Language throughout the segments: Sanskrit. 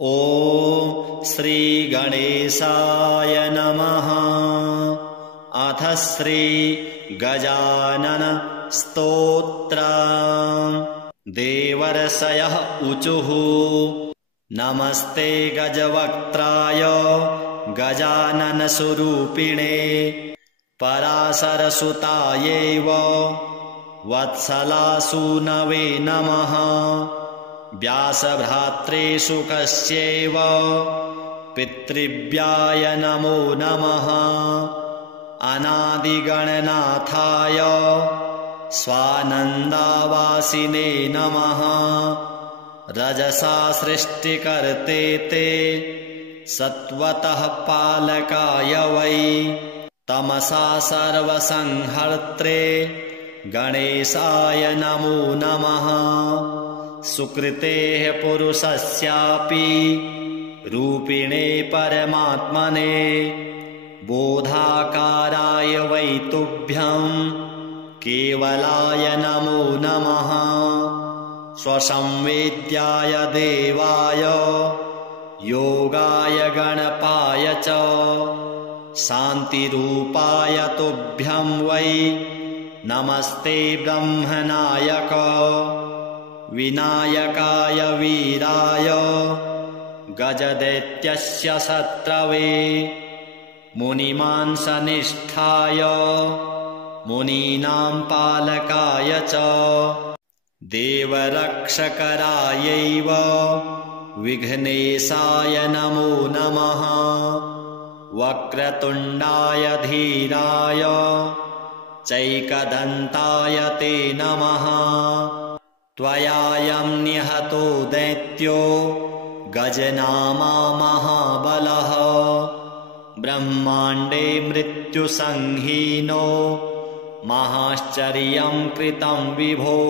ॐ श्री गणेशाय नमः। अथ श्री गजानन स्तोत्रम्। देवर्षयः ऊचुः नमस्ते गजवक्त्राय गजाननस्वरूपिणे पराशरसुतायैव वत्सलासूनवे नमः। व्यासभ्रात्रे शुकस्यैव पितृव्याय नमो नमः। अनादिगणनाथाय स्वानन्दावासिने नमः। रजसा सृष्टिकर्ते ते सत्वतः पालकाय वै तमसा सर्वसंहर्त्रे गणेशाय नमो नमः। सुकृतेः पुरुषस्यापि रूपिणे परमात्मने बोधाकाराय वै तुभ्यं केवलाय नमो नमः। स्वसंवेद्याय देवाय योगाय गणपाय च शान्तिरूपाय तुभ्यं वै नमस्ते ब्रह्मनायक। विनायकाय वीराय गजदैत्यस्य शत्रवे मुनिमांसनिष्ठाय मुनीनां पालकाय च देवरक्षकरायैव विघ्नेशाय नमो नमः। वक्रतुण्डाय धीराय चैकदन्ताय ते नमः। त्वयायं निहतो दैत्यो गजनामा महाबलः ब्रह्माण्डे मृत्युसंहीनो महाश्चर्यं कृतं विभो।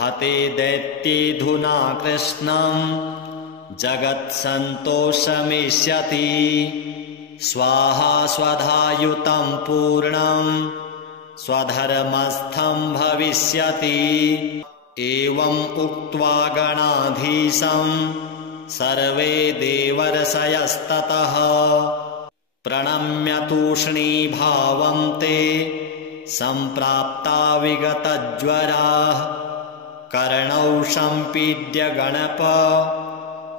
हते दैत्येऽधुना कृष्णं जगत्सन्तोषमेष्यति। स्वाहा स्वधायुतं पूर्णं स्वधर्मस्थं भविष्यति। एवम् उक्त्वा गणाधीशं सर्वे देवर्षयस्ततः प्रणम्य तूष्णीभावं ते सम्प्राप्ता विगतज्वराः। कर्णौ सम्पीड्य गणप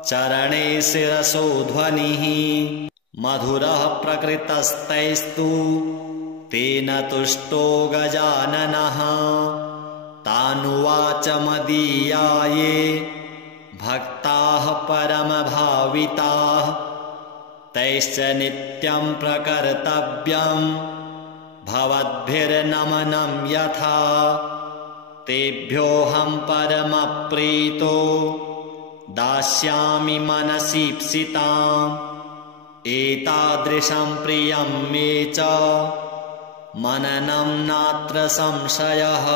चरणे शिरसो ध्वनिः। मधुरः प्रकृतस्तैस्तु तेन तुष्टो गजाननः। तानुवाच मदीयाये भक्ताः परमभाविताः तैश्च नित्यं प्रकर्तव्यं भवद्भिर्नमनं यथा। तेभ्योऽहं परमप्रीतो दास्यामि मनसीप्सिताम्। एतादृशं प्रियं मे च मननं नात्र संशयः।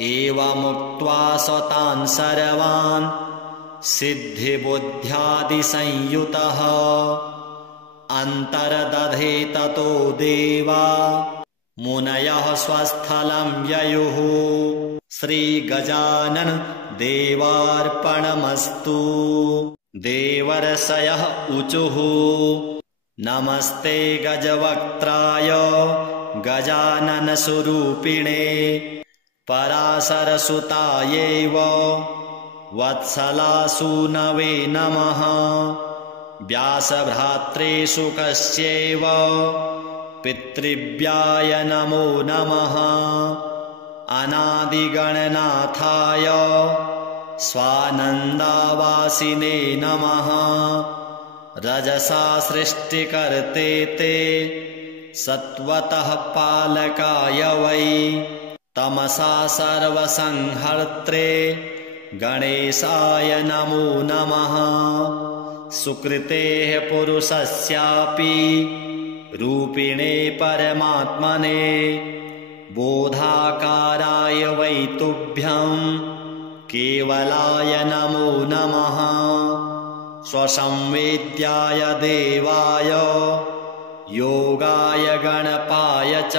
एवमुक्त्वा स्वतान् सर्वान् सिद्धिबुद्ध्यादिसंयुतः अन्तर्दधे ततो देवा मुनयः स्वस्थलं ययुः। श्रीगजानन देवार्पणमस्तु। देवर्षयः ऊचुः नमस्ते गजवक्त्राय गजाननस्वरूपिणे पराशरसुतायैव वत्सलासूनवे नमः। व्यासभ्रात्रे शुकस्यैव पितृव्याय नमो नमः। अनादिगणनाथाय स्वानन्दावासिने नमः। रजसा सृष्टिकर्ते ते सत्वतः पालकाय वै तमसा सर्वसंहर्त्रे गणेशाय नमो नमः। सुकृतेः पुरुषस्यापि रूपिणे परमात्मने बोधाकाराय वै तुभ्यं केवलाय नमो नमः। स्वसंवेद्याय देवाय योगाय गणपाय च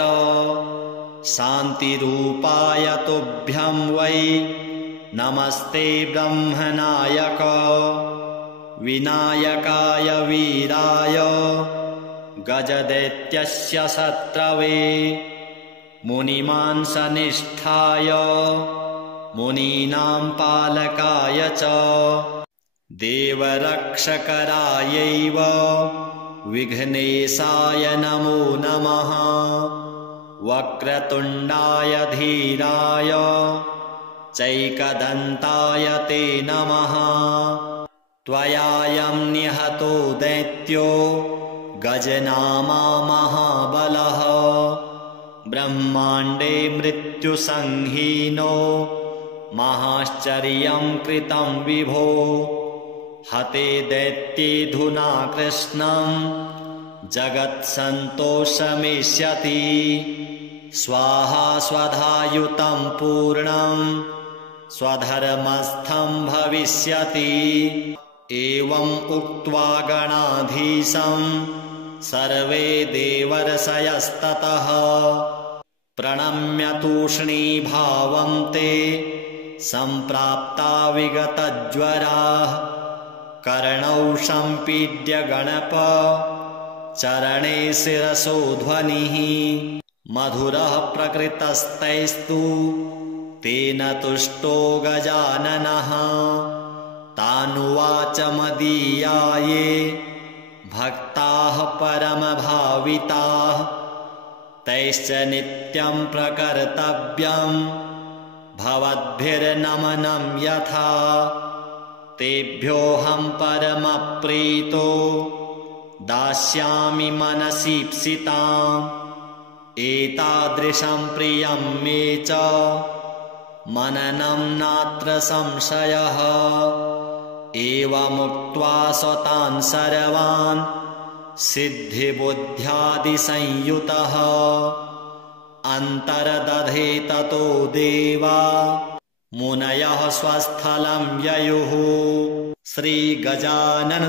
शान्तिरूपाय तुभ्यं वै नमस्ते ब्रह्मनायक। विनायकाय वीराय गजदैत्यस्य शत्रवे मुनिमांसनिष्ठाय मुनीनां पालकाय च देवरक्षकरायैव विघ्नेशाय नमो नमः वक्रतुण्डाय धीराय चैकदन्ताय ते नमः त्वयायं निहतो दैत्यो गजनामा महाबलः ब्रह्माण्डे मृत्युसंहीनो महाश्चर्यं कृतं विभो हते दैत्येऽधुना कृष्णं जगत्सन्तोषमेष्यति स्वाहा स्वधायुतं पूर्णं स्वधर्मस्थं भविष्यति एवम् उक्त्वा गणाधीशं सर्वे देवर्षयस्ततः प्रणम्य तूष्णीभावं ते सम्प्राप्ता विगतज्वराः कर्णौ सम्पीड्य गणप चरणे शिरसो ध्वनिः मधुरः प्रकृतस्तैस्तु तेन तुष्टो गजाननः तानुवाच मदीयाये भक्ताः परमभाविताः तैश्च नित्यं प्रकर्तव्यं भवद्भिर्नमनं यथा तेभ्योऽहं परमप्रीतो दास्यामि मनसीप्सिताम् एतादृशं प्रियं मे च मननं नात्र संशयः एवमुक्त्वा स्वतान् सर्वान् सिद्धिबुद्ध्यादिसंयुतः अन्तर्दधे ततो देवा मुनयः स्वस्थलं ययुः श्रीगजानन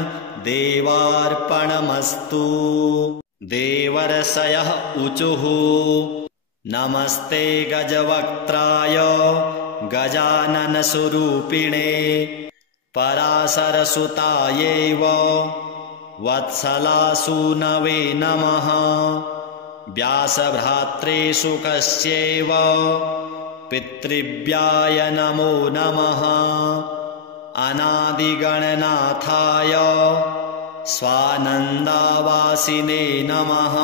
देवार्पणमस्तु देवर्षयः ऊचुः नमस्ते गजवक्त्राय गजाननस्वरूपिणे पराशरसुतायैव वत्सलासूनवे नमः व्यासभ्रात्रे शुकस्यैव पितृव्याय नमो नमः अनादिगणनाथाय स्वानन्दावासिने नमः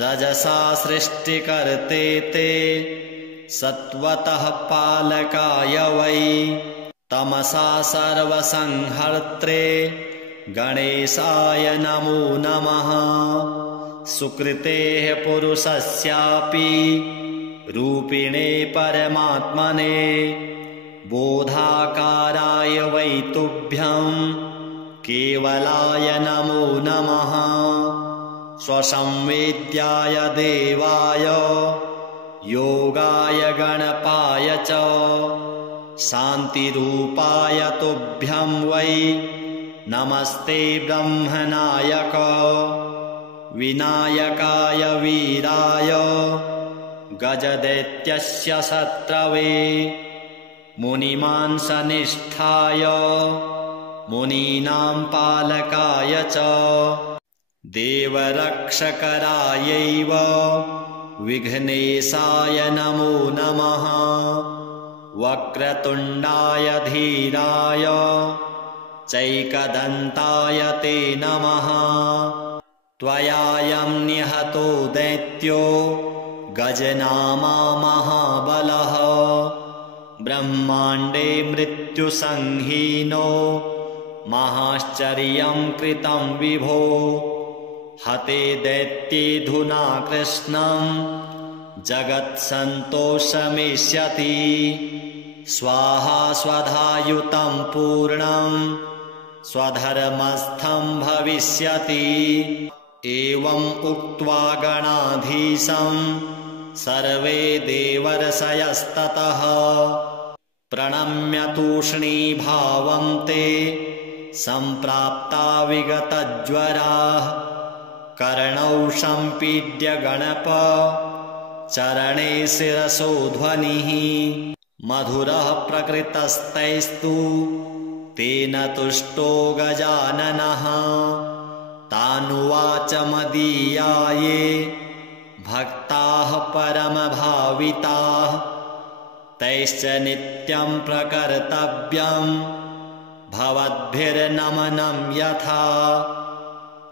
रजसा सृष्टिकर्ते ते सत्वतः पालकाय वै तमसा सर्वसंहर्त्रे गणेशाय नमो नमः सुकृतेः पुरुषस्यापि रूपिणे परमात्मने बोधाकाराय वै तुभ्यं केवलाय नमो नमः स्वसंवेद्याय देवाय योगाय गणपाय च शान्तिरूपाय तुभ्यं वै नमस्ते ब्रह्मनायक विनायकाय वीराय गजदैत्यस्य शत्रवे मुनिमांसनिष्ठाय मुनीनां पालकाय च देवरक्षकरायैव विघ्नेशाय नमो नमः वक्रतुण्डाय धीराय चैकदन्ताय ते नमः त्वयायं निहतो दैत्यो गजनामा महाबलः ब्रह्माण्डे मृत्युसंहीनो महाश्चर्यं कृतं विभो हते दैत्येऽधुना कृष्णं जगत्सन्तोषमेष्यति स्वाहा स्वधायुतं पूर्णं स्वधर्मस्थं भविष्यति एवम् उक्त्वा गणाधीशं सर्वे देवर्षयस्ततः प्रणम्य तूष्णीभावं ते सम्प्राप्ता विगतज्वराः कर्णौ सम्पीड्य गणप चरणे शिरसो ध्वनिः मधुरः प्रकृतस्तैस्तु तेन तुष्टो गजाननः तानुवाच मदीयाये भक्ताः परमभाविताः तैश्च नित्यं प्रकर्तव्यं भवद्भिर्नमनं यथा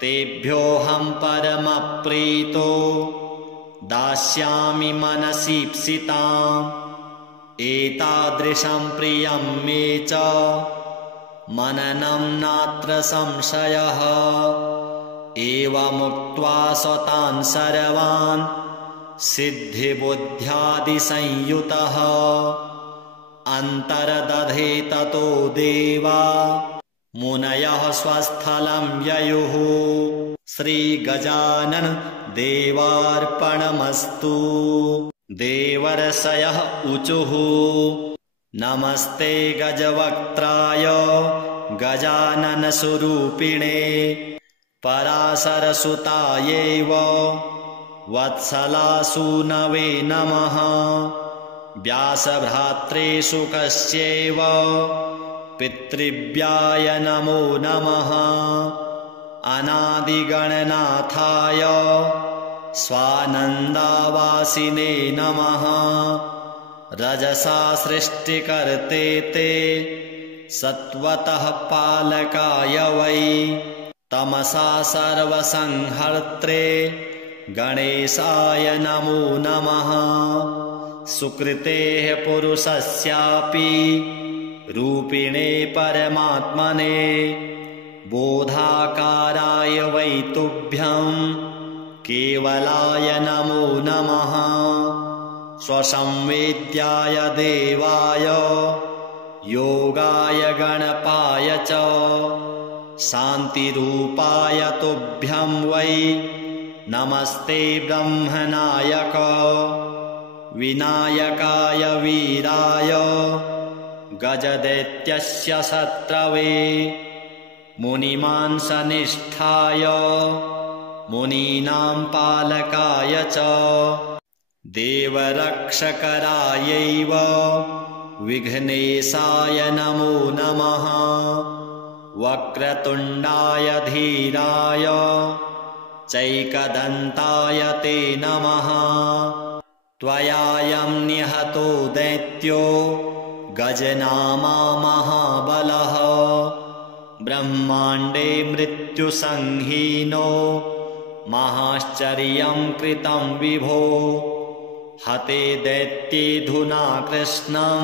तेभ्योऽहं परमप्रीतो दास्यामि मनसीप्सिताम् एतादृशं प्रियं मे च मननं नात्र संशयः एवमुक्त्वा स्वतान् सर्वान् सिद्धिबुद्ध्यादिसंयुतः अन्तर्दधे ततो देवा मुनयः स्वस्थलं ययुः श्रीगजानन देवार्पणमस्तु। देवर्षयः ऊचुः नमस्ते गजवक्त्राय गजाननस्वरूपिणे पराशरसुतायैव वत्सलासूनवे नमः व्यासभ्रात्रे शुकस्यैव पितृव्याय नमो नमः अनादिगणनाथाय स्वानन्दावासिने नमः रजसा सृष्टिकर्ते ते सत्वतः पालकाय वै तमसा सर्वसंहर्त्रे गणेशाय नमो नमः सुकृतेः पुरुषस्यापि रूपिणे परमात्मने बोधाकाराय वै तुभ्यं केवलाय नमो नमः स्वसंवेद्याय देवाय योगाय गणपाय च शान्तिरूपाय तुभ्यं वै नमस्ते ब्रह्मनायक विनायकाय वीराय गजदैत्यस्य शत्रवे मुनिमांसनिष्ठाय मुनीनां पालकाय च देवरक्षकरायैव विघ्नेशाय नमो नमः वक्रतुण्डाय धीराय चैकदन्ताय ते नमः त्वयायं निहतो दैत्यो गजनामा महाबलः ब्रह्माण्डे मृत्युसंहीनो महाश्चर्यं कृतं विभो हते दैत्येऽधुना कृष्णं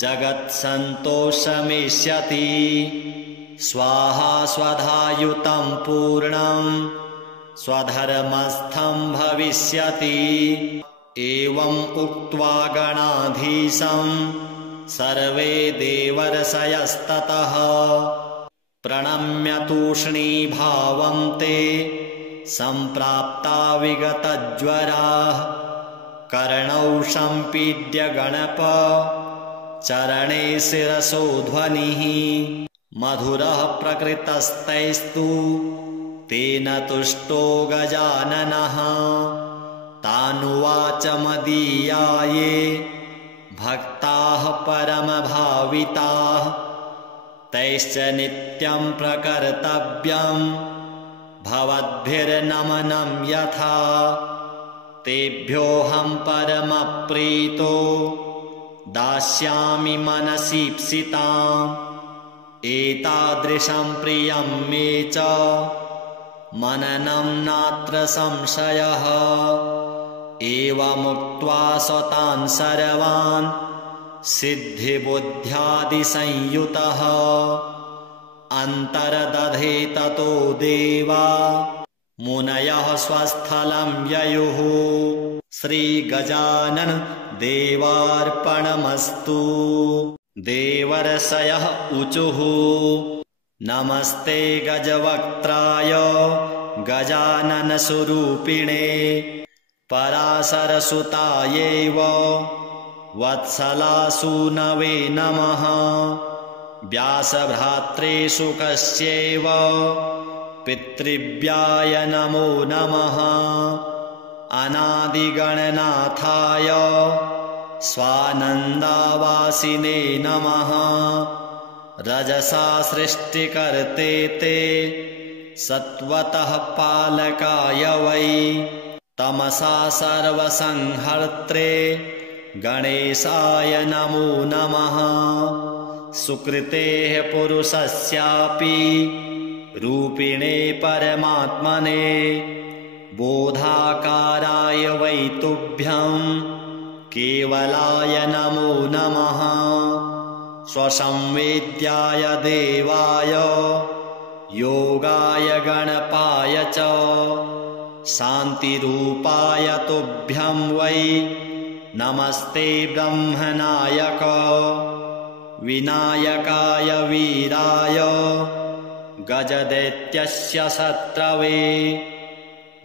जगत्सन्तोषमेष्यति स्वाहा स्वधायुतं पूर्णं स्वधर्मस्थं भविष्यति एवम् उक्त्वा गणाधीशं सर्वे देवर्षयस्ततः प्रणम्य तूष्णीभावं ते सम्प्राप्ता विगतज्वराः कर्णौ सम्पीड्य गणप चरणे शिरसो ध्वनिः मधुरः प्रकृतस्तैस्तु तेन तुष्टो गजाननः तानुवाच मदीयाये भक्ताः परमभाविताः तैश्च नित्यं प्रकर्तव्यं भवद्भिर्नमनं यथा तेभ्योऽहं परमप्रीतो दास्यामि मनसीप्सिताम् एतादृशं प्रियं मे च मननं नात्र संशयः एवमुक्त्वा स्वतान् सर्वान् सिद्धिबुद्ध्यादिसंयुतः अन्तर्दधे ततो देवा मुनयः स्वस्थलं ययुः श्रीगजानन देवार्पणमस्तु। देवर्षयः ऊचुः नमस्ते गजवक्त्राय गजाननस्वरूपिणे पराशरसुतायैव वत्सलासूनवे नमः व्यासभ्रात्रे शुकस्यैव पितृव्याय नमो नमः अनादिगणनाथाय स्वानन्दावासिने नमः रजसा सृष्टिकर्ते ते सत्वतः पालकाय वै तमसा सर्वसंहर्त्रे गणेशाय नमो नमः। सुकृतेः पुरुषस्यापि रूपिणे परमात्मने बोधाकाराय वै तुभ्यं केवलाय नमो नमः। स्वसंवेद्याय देवाय योगाय गणपाय च शान्तिरूपाय तुभ्यं वै नमस्ते ब्रह्मनायक। विनायकाय वीराय गजदैत्यस्य शत्रवे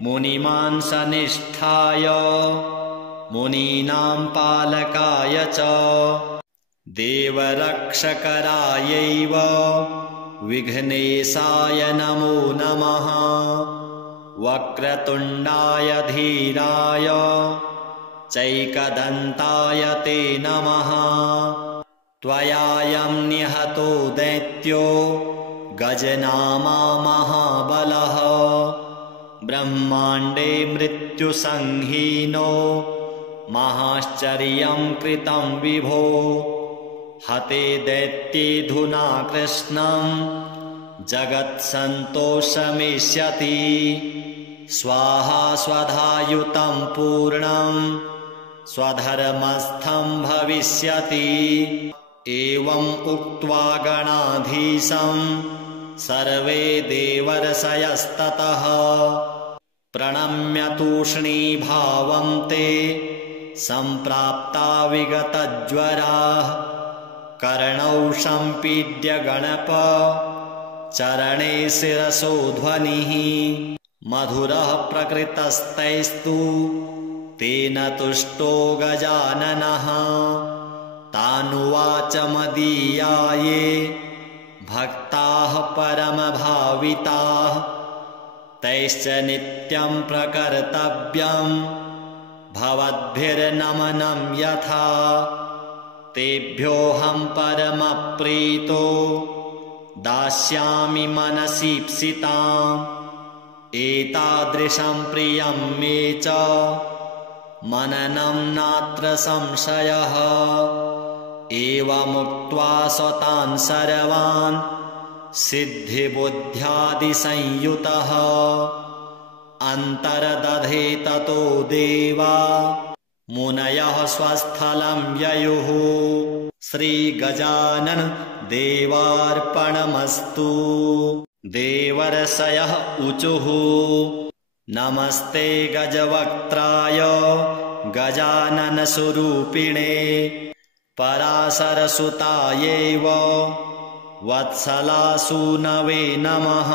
मुनिमांसनिष्ठाय मुनीनां पालकाय च देवरक्षकरायैव विघ्नेशाय नमो नमः। वक्रतुण्डाय धीराय चैकदन्ताय ते नमः। त्वयायं निहतो दैत्यो गजनामा महाबलः ब्रह्माण्डे मृत्युसंहीनो महाश्चर्यं कृतं विभो। हते दैत्येऽधुना कृष्णं जगत्सन्तोषमिष्यति स्वाहा स्वधायुतं पूर्णं स्वधर्मस्थं भविष्यति। एवम् उक्त्वा गणाधीशं सर्वे देवर्षयस्ततः प्रणम्य तूष्णीभावं ते सम्प्राप्ता विगतज्वराः। कर्णौ सम्पीड्य गणप चरणे शिरसो ध्वनिः मधुरः प्रकृतस्तैस्तु तेन तुष्टो गजाननः। तानुवाच मदीयाये भक्ताः परमभाविताः तैश्च नित्यं प्रकर्तव्यं भवद्भिर्नमनं यथा। तेभ्योऽहं परमप्रीतो दास्यामि मनसीप्सिताम् एतादृशं प्रियं मे च मननं नात्र संशयः। एवमुक्त्वा स तान् सर्वान् सिद्धिबुद्ध्यादिसंयुतः अन्तर्दधे ततो देवा मुनयः स्वस्थलं ययुः। श्रीगजानन देवार्पणमस्तु। देवर्षयः ऊचुः नमस्ते गजवक्त्राय गजाननस्वरूपिणे पराशरसुतायैव वत्सलासूनवे नमः।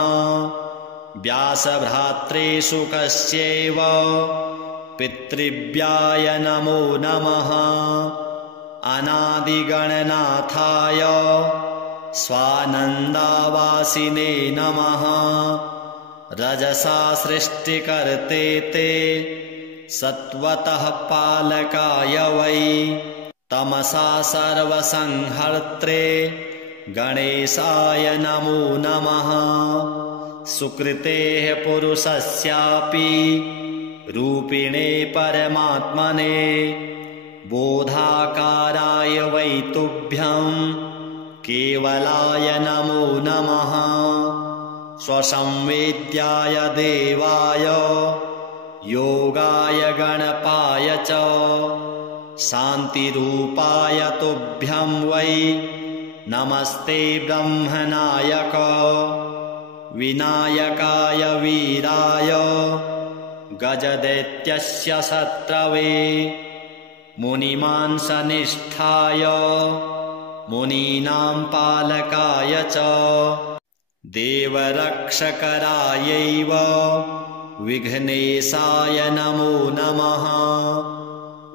व्यासभ्रात्रे शुकस्यैव पितृव्याय नमो नमः। अनादिगणनाथाय स्वानन्दावासिने नमः। रजसा सृष्टिकर्ते ते सत्वतः पालकाय वै तमसा सर्वसंहर्त्रे गणेशाय नमो नमः। सुकृतेः पुरुषस्यापि रूपिणे परमात्मने बोधाकाराय वै तुभ्यं केवलाय नमो नमः। स्वसंवेद्याय देवाय योगाय गणपाय च शान्तिरूपाय तुभ्यं वै नमस्ते ब्रह्मनायक। विनायकाय वीराय गजदैत्यस्य शत्रवे मुनिमांसनिष्ठाय मुनीनां पालकाय च देवरक्षकरायैव विघ्नेशाय नमो नमः।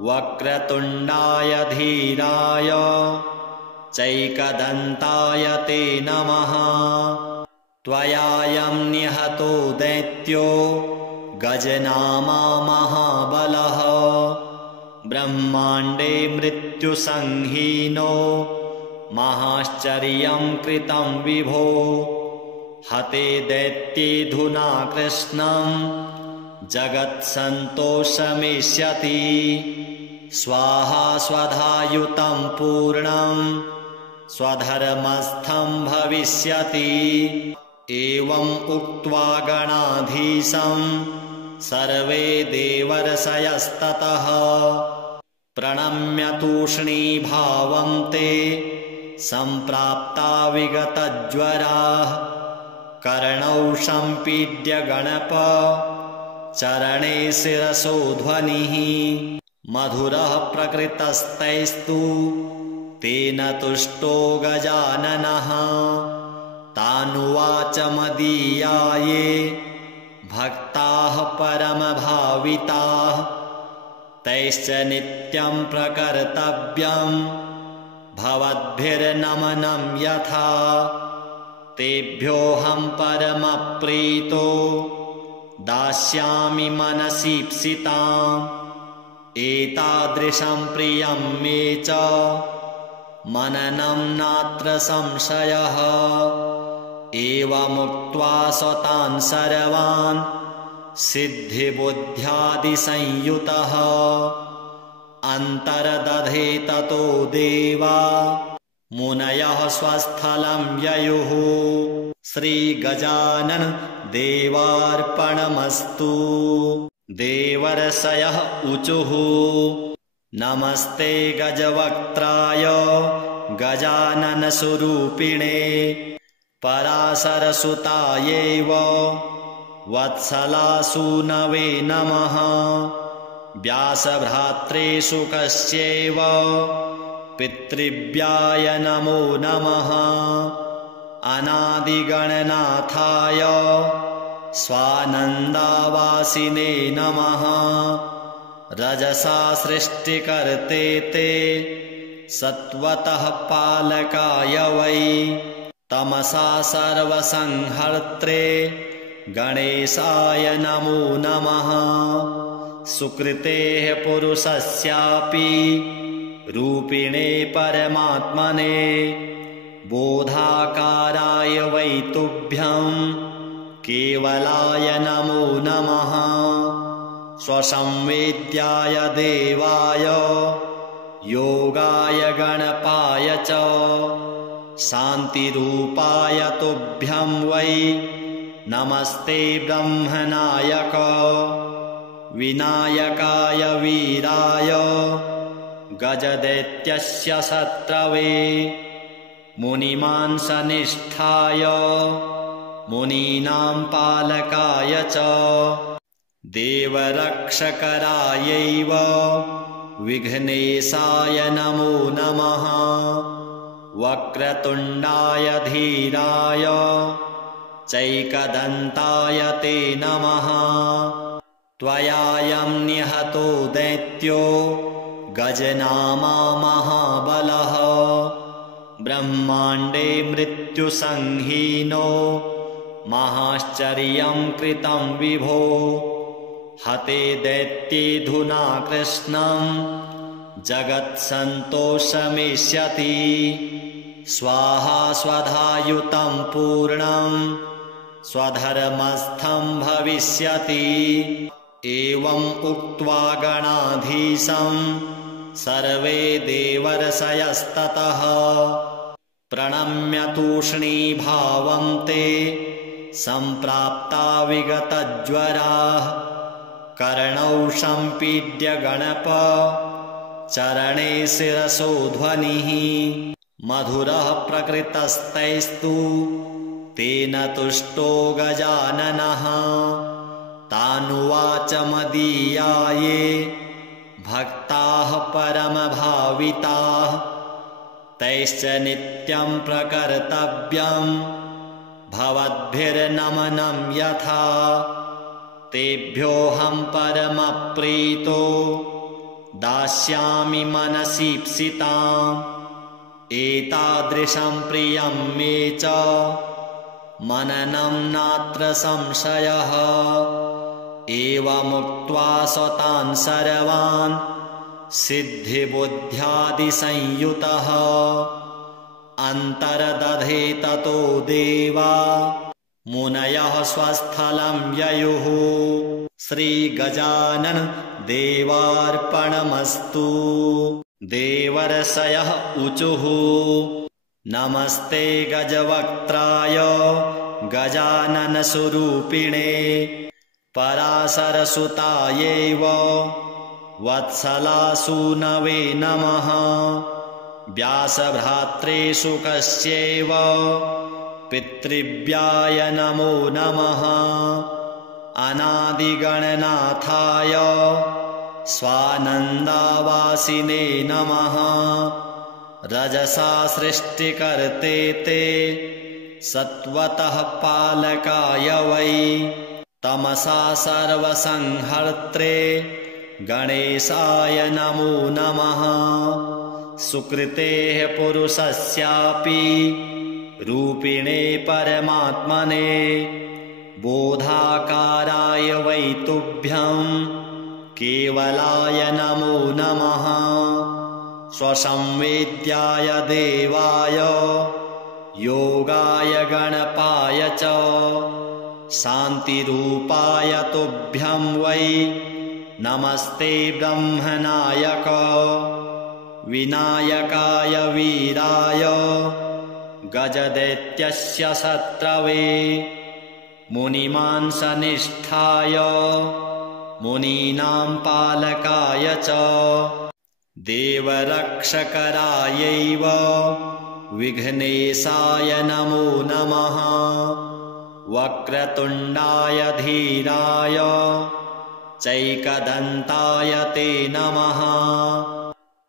वक्रतुण्डाय धीराय चैकदन्ताय ते नमः। त्वयायं निहतो दैत्यो गजनामा महाबलः ब्रह्माण्डे मृत्युसंहीनो महाश्चर्यं कृतं विभो हते दैत्येऽधुना कृष्णं जगत्सन्तोषमेष्यति स्वाहा स्वधायुतं पूर्णं स्वधर्मस्थं भविष्यति एवम् उक्त्वा गणाधीशं सर्वे देवर्षयस्ततः प्रणम्य तूष्णीभावं ते सम्प्राप्ता विगतज्वराः कर्णौ सम्पीड्य गणप चरणे शिरसो ध्वनिः मधुरः प्रकृतस्तैस्तु तेन तुष्टो गजाननः तानुवाच मदीयाये भक्ताः परमभाविताः तैश्च नित्यं प्रकर्तव्यं भवद्भिर्नमनं यथा तेभ्योऽहं परमप्रीतो दास्यामि मनसीप्सिताम् एतादृशं प्रियं मे च मननं नात्र संशयः एवमुक्त्वा स तान् सर्वान् सिद्धिबुद्ध्यादिसंयुतः अन्तर्दधे ततो देवा मुनयः स्वस्थलं ययुः श्रीगजानन देवार्पणमस्तु देवर्षयः ऊचुः नमस्ते गजवक्त्राय गजाननस्वरूपिणे पराशरसुतायैव वत्सलासूनवे नमः व्यासभ्रात्रे शुकस्यैव पितृव्याय नमो नमः अनादिगणनाथाय स्वानन्दावासिने नमः रजसा सृष्टिकर्ते ते सत्वतः पालकाय वै तमसा सर्वसंहर्त्रे गणेशाय नमो नमः सुकृतेः पुरुषस्यापि रूपिणे परमात्मने बोधाकाराय वै तुभ्यं केवलाय नमो नमः स्वसंवेद्याय देवाय योगाय गणपाय च शान्तिरूपाय तुभ्यं वै नमस्ते ब्रह्मनायक विनायकाय वीराय गजदैत्यस्य शत्रवे मुनिमांसनिष्ठाय मुनीनां पालकाय च देवरक्षकरायैव विघ्नेशाय नमो नमः वक्रतुण्डाय धीराय चैकदन्ताय ते नमः त्वयायं निहतो दैत्यो गजनामा महाबलः ब्रह्माण्डे मृत्युसंहीनो महाश्चर्यं कृतं विभो हते दैत्येऽधुना कृष्णं जगत्सन्तोषमेष्यति स्वाहा स्वधायुतं पूर्णं स्वधर्मस्थं भविष्यति एवम् उक्त्वा गणाधीशं सर्वे देवर्षयस्ततः प्रणम्य तूष्णीभावं ते सम्प्राप्ता विगतज्वराः कर्णौ सम्पीड्य गणप चरणे शिरसो ध्वनिः मधुरः प्रकृतस्तैस्तु तेन तुष्टो गजाननः तानुवाच मदीयाये भक्ताः परमभाविताः तैश्च नित्यं प्रकर्तव्यं भवद्भिर्नमनं यथा तेभ्योऽहं परमप्रीतो दास्यामि मनसीप्सिताम् एतादृशं प्रियं मे च मननं नात्र संशयः एवमुक्त्वा स तान् सर्वान् सिद्धिबुद्ध्यादिसंयुतः अन्तर्दधे ततो देवा मुनयः स्वस्थलं ययुः श्रीगजानन देवार्पणमस्तु। देवर्षयः ऊचुः नमस्ते गजवक्त्राय गजाननस्वरूपिणे पराशरसुतायैव वत्सलासूनवे नमः। व्यासभ्रात्रे शुकस्यैव पितृव्याय नमो नमः। अनादिगणनाथाय स्वानन्दावासिने नमः। रजसा सृष्टिकर्ते ते सत्वतः पालकाय वै तमसा सर्वसंहर्त्रे गणेशाय नमो नमः। सुकृतेः पुरुषस्यापि रूपिणे परमात्मने बोधाकाराय वै तुभ्यं केवलाय नमो नमः। स्वसंवेद्याय देवाय योगाय गणपाय च शान्तिरूपाय तुभ्यं वै नमस्ते ब्रह्मनायक। विनायकाय वीराय गजदैत्यस्य शत्रवे मुनिमांसनिष्ठाय मुनीनां पालकाय च देवरक्षकरायैव विघ्नेशाय नमो नमः। वक्रतुण्डाय धीराय चैकदन्ताय ते नमः।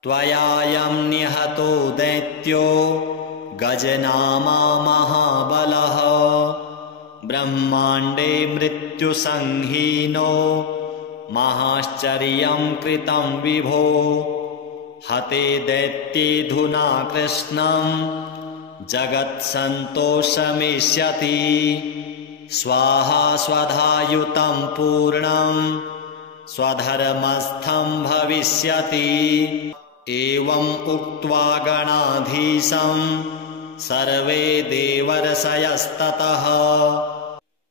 त्वयायं निहतो दैत्यो गजनामा महाबलः ब्रह्माण्डे मृत्युसंहीनो महाश्चर्यं कृतं विभो। हते दैत्येऽधुना कृष्णं जगत्सन्तोषमिष्यति। स्वाहा स्वधायुतं पूर्णं स्वधर्मस्थं भविष्यति। एवम् उक्त्वा गणाधीशं सर्वे देवर्षयस्ततः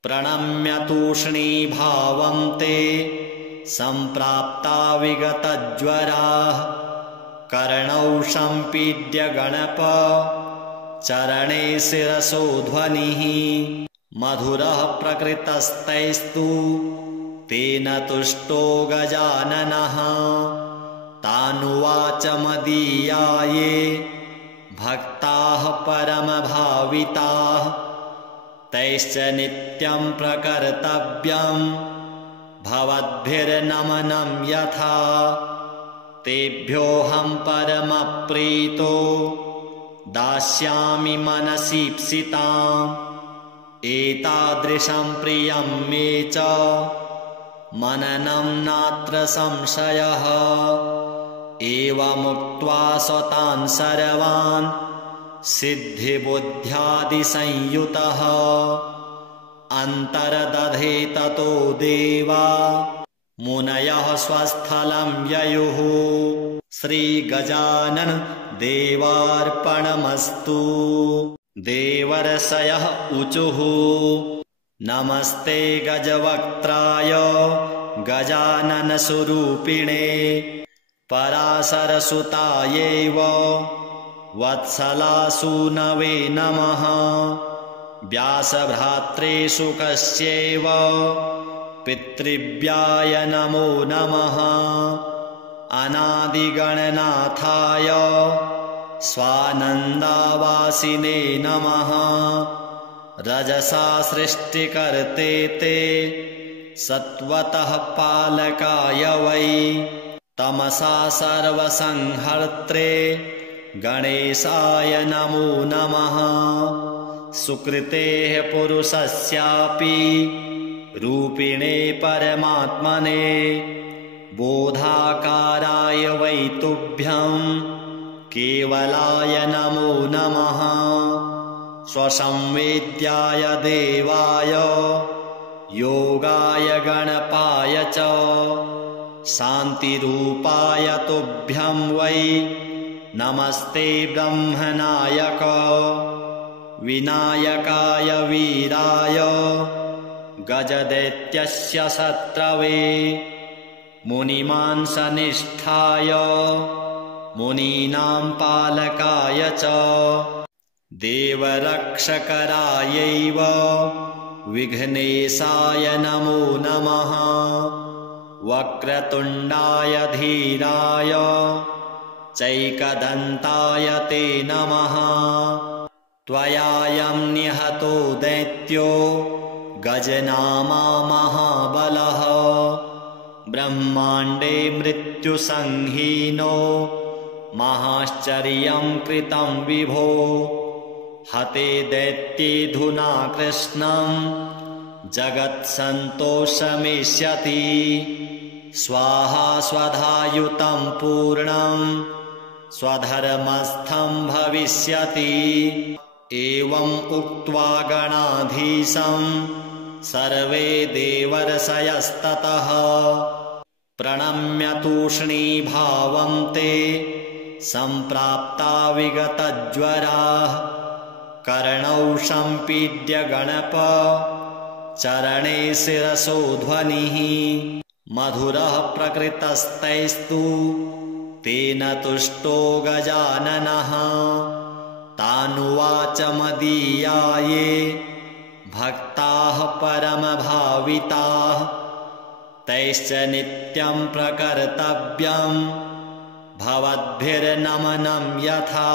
प्रणम्य तूष्णीभावं ते सम्प्राप्ता विगतज्वराः। कर्णौ सम्पीड्य गणप चरणे शिरसो ध्वनिः। मधुरः प्रकृतस्तैस्तु तेन तुष्टो गजाननः। तानुवाच मदीयाये भक्ताः परमभाविताः तैश्च नित्यं प्रकर्तव्यं भवद्भिर्नमनं यथा। तेभ्योऽहं परमप्रीतो दास्यामि मनसीप्सिताम्। एतादृशं प्रियं मे च मननं नात्र संशयः। एवमुक्त्वा स तान् सर्वान् सिद्धिबुद्ध्यादिसंयुतः अन्तर्दधे ततो देवा मुनयः स्वस्थलं ययुः। श्रीगजानन देवार्पणमस्तु। देवर्षयः ऊचुः नमस्ते गजवक्त्राय गजाननस्वरूपिणे पराशरसुतायैव वत्सलासूनवे नमः। व्यासभ्रात्रे शुकस्यैव पितृव्याय नमो नमः। अनादिगणनाथाय स्वानन्दावासिने नमः। रजसा सृष्टिकर्ते ते सत्वतः पालकाय वै तमसा सर्वसंहर्त्रे गणेशाय नमो नमः। सुकृतेः पुरुषस्यापि रूपिणे परमात्मने बोधाकाराय वै तुभ्यं केवलाय नमो नमः। स्वसंवेद्याय देवाय योगाय गणपाय च शान्तिरूपाय तुभ्यं वै नमस्ते ब्रह्मनायक विनायकाय वीराय गजदैत्यस्य शत्रवे मुनिमांसनिष्ठाय मुनीनां पालकाय च देवरक्षकरायैव विघ्नेशाय नमो नमः वक्रतुण्डाय धीराय चैकदन्ताय ते नमः त्वयायं निहतो दैत्यो गजनामा महाबलः ब्रह्माण्डे मृत्युसंहीनो महाश्चर्यं कृतं विभो हते दैत्येऽधुना कृष्णं जगत्सन्तोषमेष्यति स्वाहा स्वधायुतं पूर्णं स्वधर्मस्थं भविष्यति एवम् उक्त्वा गणाधीशं सर्वे देवर्षयस्ततः प्रणम्य तूष्णीभावं ते सम्प्राप्ता विगतज्वराः कर्णौ सम्पीड्य गणप चरणे शिरसो ध्वनिः मधुरः प्रकृतस्तैस्तु तेन तुष्टो गजाननः तानुवाच मदीयाये भक्ताः परमभाविताः तैश्च नित्यं प्रकर्तव्यं भवद्भिर्नमनं यथा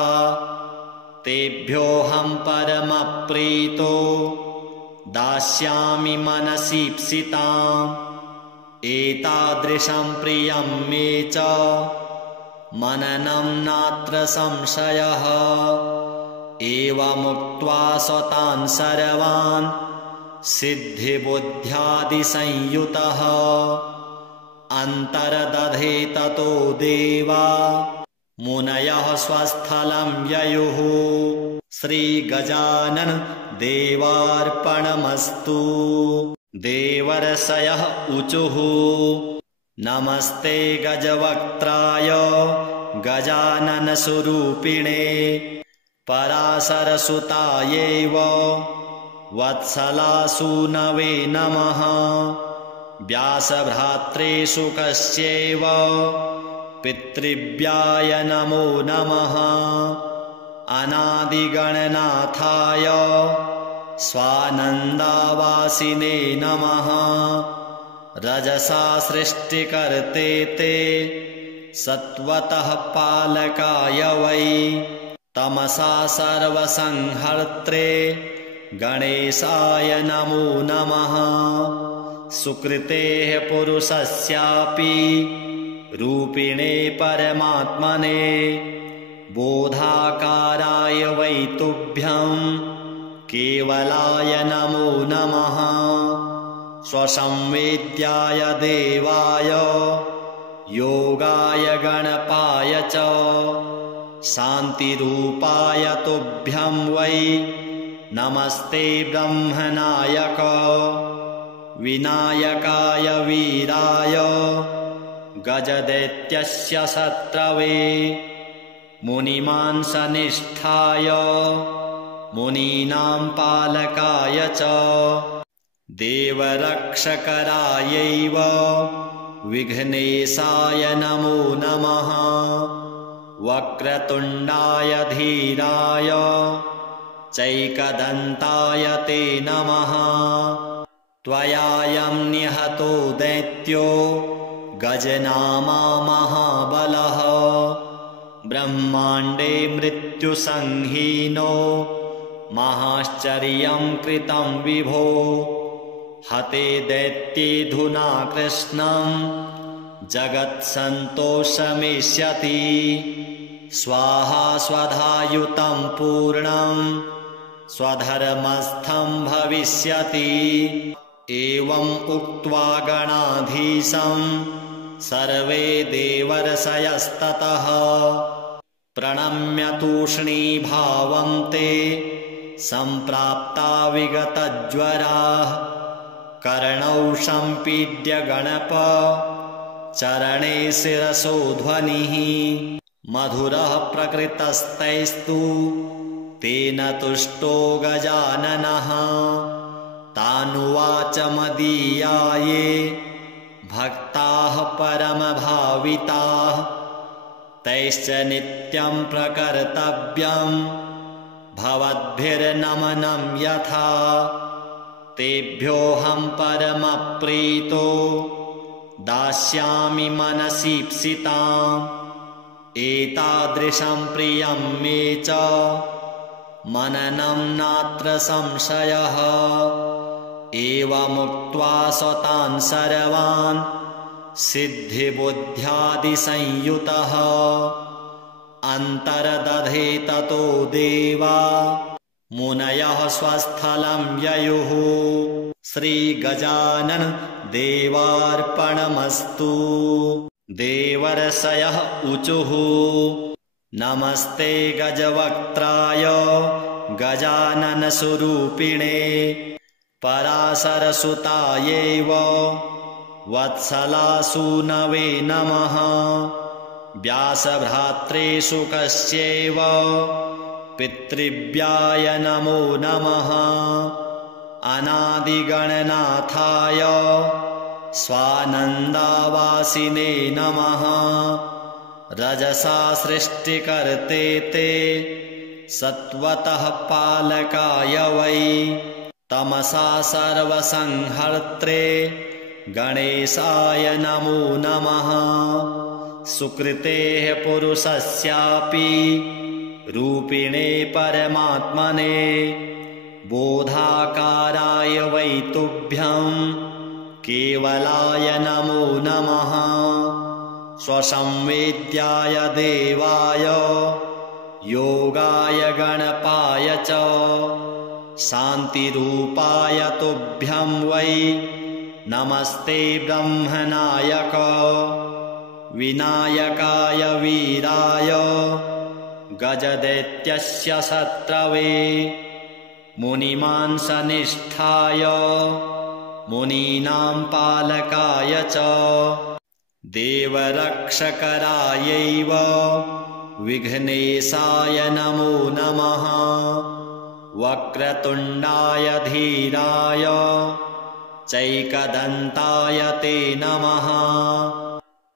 तेभ्योऽहं परमप्रीतो दास्यामि मनसीप्सिताम् एतादृशं प्रियं मे च मननं नात्र संशयः एवमुक्त्वा स्वतान् सर्वान् सिद्धिबुद्ध्यादिसंयुतः अन्तर्दधे ततो देवा मुनयः स्वस्थलं ययुः श्रीगजानन देवार्पणमस्तु देवर्षयः ऊचुः नमस्ते गजवक्त्राय गजाननस्वरूपिणे पराशरसुतायैव वत्सलासूनवे नमः व्यासभ्रात्रे शुकस्यैव पितृव्याय नमो नमः अनादिगणनाथाय स्वानन्दावासिने नमः रजसा सृष्टिकर्ते ते सत्वतः पालकाय वै तमसा सर्वसंहर्त्रे गणेशाय नमो नमः सुकृतेः पुरुषस्यापि रूपिणे परमात्मने बोधाकाराय वै तुभ्यं केवलाय नमो नमः स्वसंवेद्याय देवाय योगाय गणपाय च शान्तिरूपाय तुभ्यं वै नमस्ते ब्रह्मनायक विनायकाय वीराय गजदैत्यस्य शत्रवे मुनिमांसनिष्ठाय मुनीनां पालकाय च देवरक्षकरायैव विघ्नेशाय नमो नमः वक्रतुण्डाय धीराय चैकदन्ताय ते नमः त्वयायं निहतो दैत्यो गजनामा महाबलः ब्रह्माण्डे मृत्युसंहीनो महाश्चर्यं कृतं विभो हते दैत्येऽधुना कृष्णं जगत्सन्तोषमेष्यति स्वाहा स्वधायुतं पूर्णं स्वधर्मस्थं भविष्यति एवम् उक्त्वा गणाधीशं सर्वे देवर्षयस्ततः प्रणम्य तूष्णीभावं ते सम्प्राप्ता विगतज्वराः कर्णौ सम्पीड्य गणप चरणे शिरसो ध्वनिः मधुरः प्रकृतस्तैस्तु तेन तुष्टो गजाननः तानुवाच मदीया ये भक्ताः परमभाविताः तैश्च नित्यं प्रकर्तव्यं भवद्भिर्नमनं यथा तेभ्योऽहं परमप्रीतो दास्यामि मनसीप्सिताम् एतादृशं प्रियं मे च मननं नात्र संशयः एवमुक्त्वा स्वतान् सर्वान् सिद्धिबुद्ध्यादिसंयुतः अन्तर्दधे ततो देवा मुनयः स्वस्थलं ययुः श्रीगजानन देवार्पणमस्तु। देवर्षयः ऊचुः नमस्ते गजवक्त्राय गजाननस्वरूपिणे पराशरसुतायैव वत्सलासूनवे नमः व्यासभ्रात्रे शुकस्यैव पितृव्याय नमो नमः अनादिगणनाथाय स्वानन्दावासिने नमः रजसा सृष्टिकर्ते ते सत्वतः पालकाय वै तमसा सर्वसंहर्त्रे गणेशाय नमो नमः सुकृतेः पुरुषस्यापि रूपिणे परमात्मने बोधाकाराय वै तुभ्यं केवलाय नमो नमः स्वसंवेद्याय देवाय योगाय गणपाय च शान्तिरूपाय तुभ्यं वै नमस्ते ब्रह्मनायक विनायकाय वीराय गजदैत्यस्य शत्रवे मुनिमांसनिष्ठाय मुनीनां पालकाय च देवरक्षकरायैव विघ्नेशाय नमो नमः वक्रतुण्डाय धीराय चैकदन्ताय ते नमः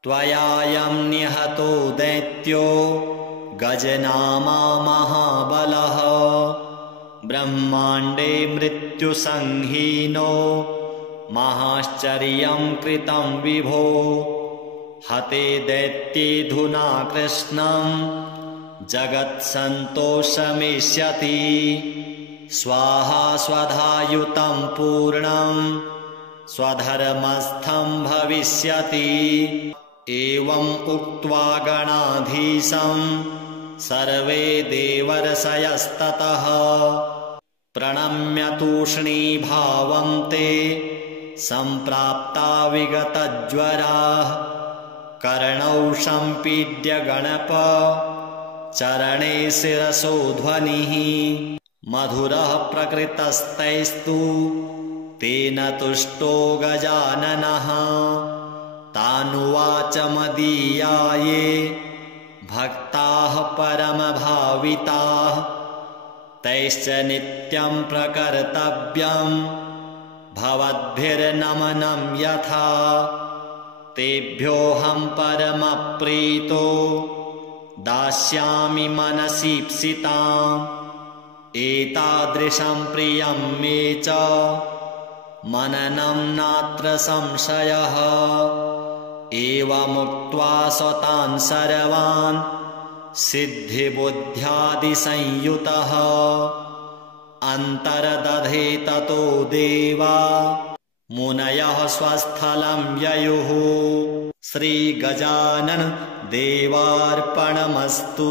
त्वयायं निहतो दैत्यो गजनामा महाबलः ब्रह्माण्डे मृत्युसंहीनो महाश्चर्यं कृतं विभो हते दैत्येऽधुना कृष्णं जगत्सन्तोषमेष्यति स्वाहा स्वधायुतं पूर्णं स्वधर्मस्थं भविष्यति एवम् उक्त्वा गणाधीशं सर्वे देवर्षयस्ततः प्रणम्य तूष्णीभावं ते सम्प्राप्ता विगतज्वराः कर्णौ सम्पीड्य गणप चरणे शिरसो ध्वनिः मधुरः प्रकृतस्तैस्तु तेन तुष्टो गजाननः तानुवाच मदीया ये भक्ताः परमभाविताः तैश्च नित्यं प्रकर्तव्यं भवद्भिर्नमनं यथा तेभ्योऽहं परमप्रीतो दास्यामि मनसीप्सिताम् एतादृशं प्रियं मे च मननं नात्र संशयः एवमुक्त्वा स्वतान् सर्वान् सिद्धिबुद्ध्यादिसंयुतः अन्तर्दधे ततो देवा मुनयः स्वस्थलं ययुः श्रीगजानन देवार्पणमस्तु।